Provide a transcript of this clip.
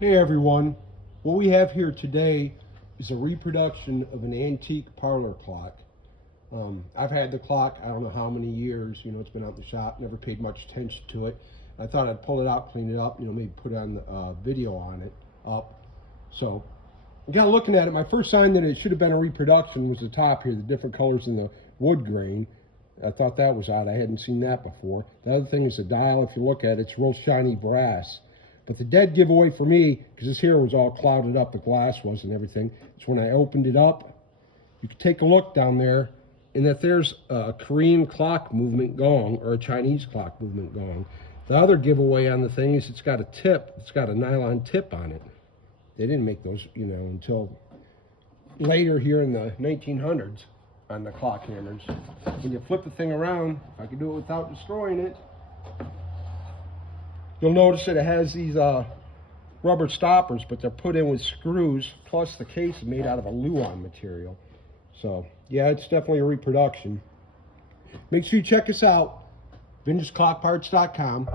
Hey everyone, what we have here today is a reproduction of an antique parlor clock. I've had the clock, I don't know how many years, it's been out in the shop, never paid much attention to it. I thought I'd pull it out, clean it up, maybe put on the video on it up. So I got looking at it, my first sign that it should have been a reproduction was the top here, the different colors in the wood grain. I thought that was odd, I hadn't seen that before. The other thing is the dial, if you look at it, it's real shiny brass. But the dead giveaway for me, because this here was all clouded up, the glass was and everything, is when I opened it up, you can take a look down there, and that there's a Korean clock movement gong, or a Chinese clock movement gong. The other giveaway on the thing is it's got a tip, it's got a nylon tip on it. They didn't make those, until later here in the 1900s on the clock hammers. When you flip the thing around, if I could do it without destroying it, you'll notice that it has these rubber stoppers, but they're put in with screws, plus the case is made out of a Luan material. So, yeah, it's definitely a reproduction. Make sure you check us out, vintageclockparts.com.